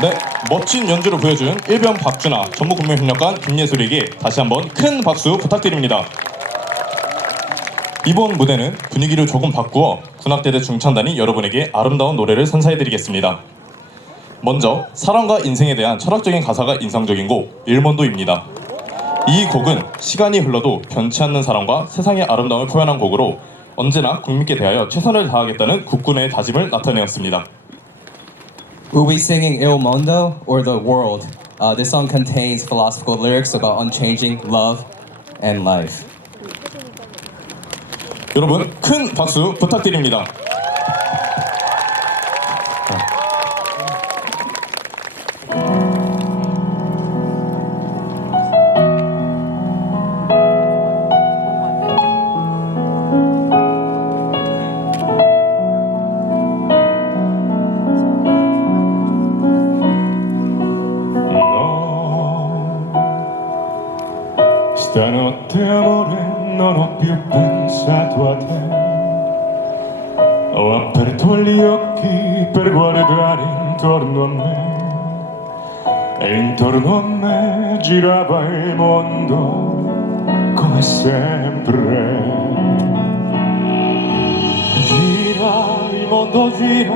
네, 멋진 연주를 보여준 일병 박준아 전무군명협력관 김예술에게 다시 한번 큰 박수 부탁드립니다. 이번 무대는 분위기를 조금 바꾸어 군악대대 중창단이 여러분에게 아름다운 노래를 선사해드리겠습니다. 먼저 사랑과 인생에 대한 철학적인 가사가 인상적인 곡 일몬도입니다. 이 곡은 시간이 흘러도 변치 않는 사랑과 세상의 아름다움을 표현한 곡으로 언제나 국민께 대하여 최선을 다하겠다는 국군의 다짐을 나타내었습니다. We'll be singing Il Mondo or The World. Uh, this song contains philosophical lyrics about unchanging love and life. 여러분 큰 박수 부탁드립니다. E intorno a me girava il mondo come sempre. Gira, il mondo gira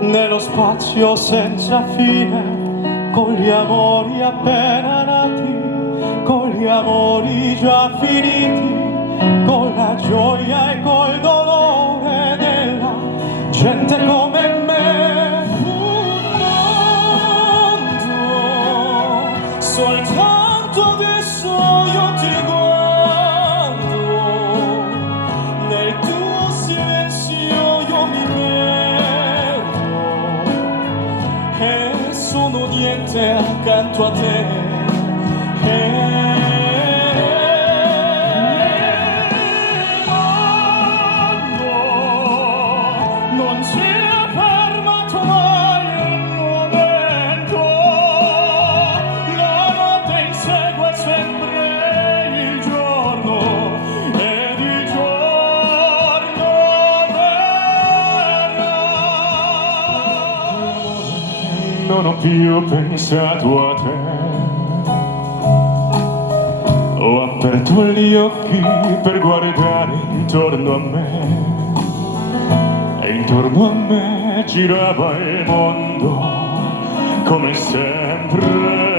nello spazio senza fine, con gli amori appena nati, con gli amori già finiti, con la gioia e col dolore toi t'es. Non ho pensato a te. Ho aperto gli occhi per guardare intorno a me. E intorno a me girava il mondo come sempre.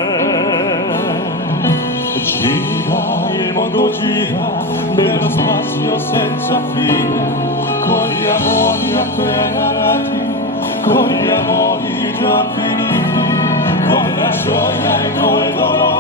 Gira, il mondo gira nello spazio senza fine, con gli amori appena nati, con gli amori già finiti, con la gioia e col dolore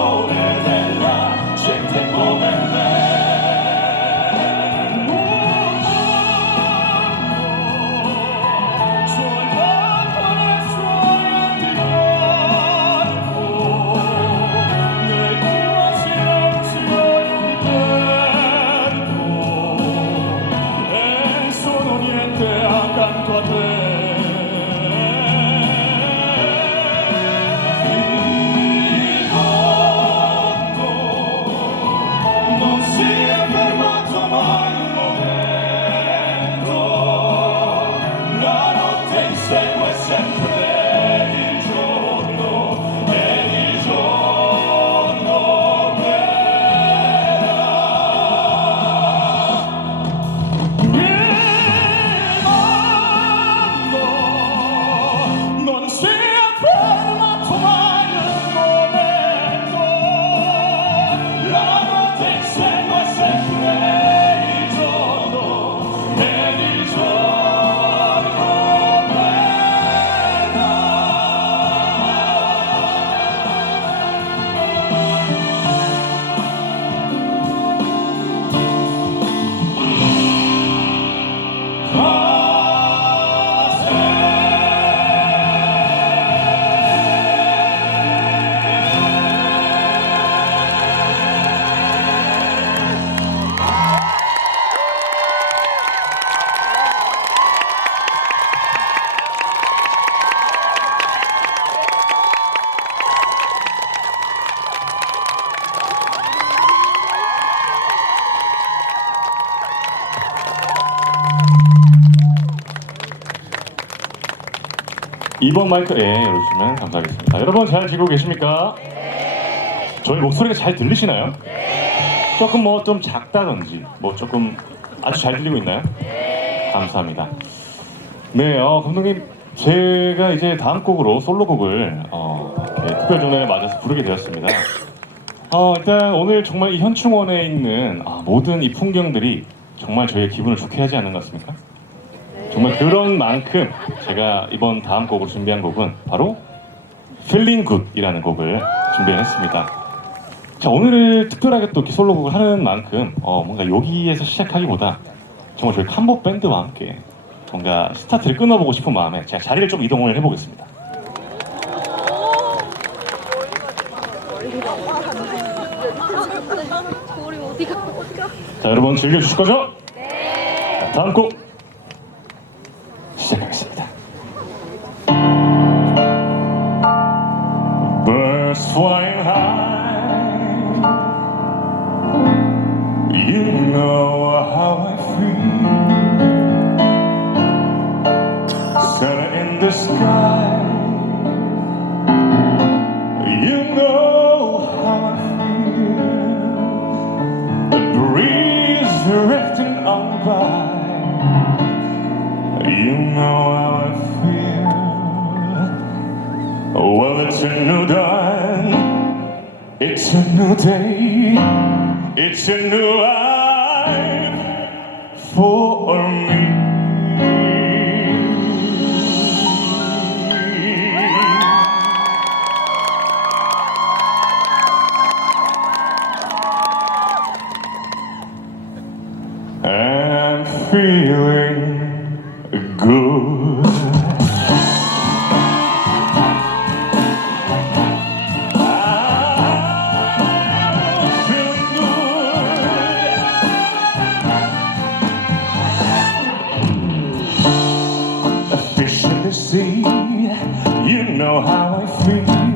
2번 마이크에 열어주시면 감사하겠습니다. 여러분 잘 지고 계십니까? 저희 목소리가 잘 들리시나요? 조금 뭐 좀 작다든지 뭐 조금 아주 잘 들리고 있나요? 감사합니다. 네, 어, 감독님 제가 이제 다음 곡으로 솔로곡을 어, 이렇게 특별 종례를 맞아서 부르게 되었습니다. 어, 일단 오늘 정말 이 현충원에 있는 아, 모든 이 풍경들이 정말 저희의 기분을 좋게 하지 않는 것 같습니까? 정말 그런 만큼 제가 이번 다음 곡으로 준비한 곡은 바로 Feeling Good이라는 곡을 준비했습니다. 자 오늘을 특별하게 또 이렇게 솔로곡을 하는 만큼 어, 뭔가 여기에서 시작하기보다 정말 저희 캄보 밴드와 함께 뭔가 스타트를 끊어보고 싶은 마음에 제가 자리를 좀 이동을 해보겠습니다. 어디가 어디가? 자 여러분 즐겨주실 거죠? 네. 다음 곡 das. It's a new day. It's a new life free.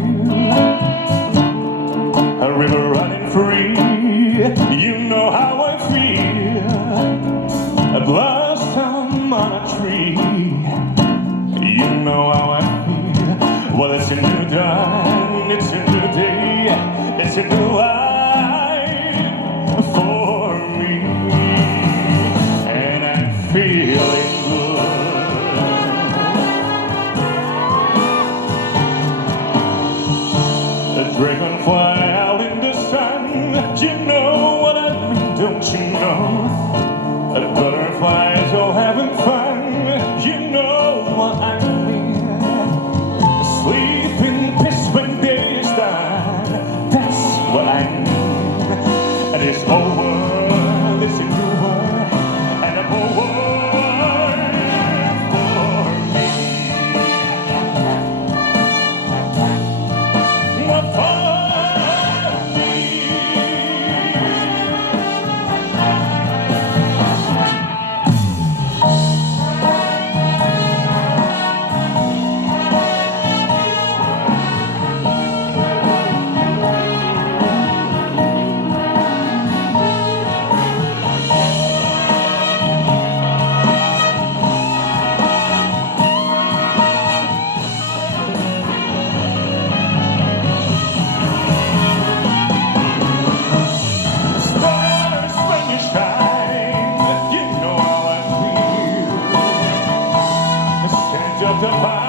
to.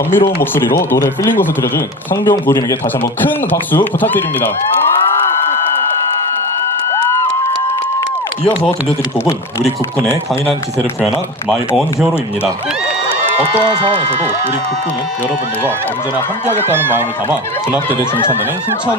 감미로운 목소리로 노래 필링 것을 들려준 상병 부림에게 다시 한번 큰 박수 부탁드립니다. 이어서 들려드릴 곡은 우리 국군의 강인한 기세를 표현한 My Own Hero입니다. 어떠한 상황에서도 우리 국군은 여러분들과 언제나 함께하겠다는 마음을 담아 군악대대 중창단의 힘찬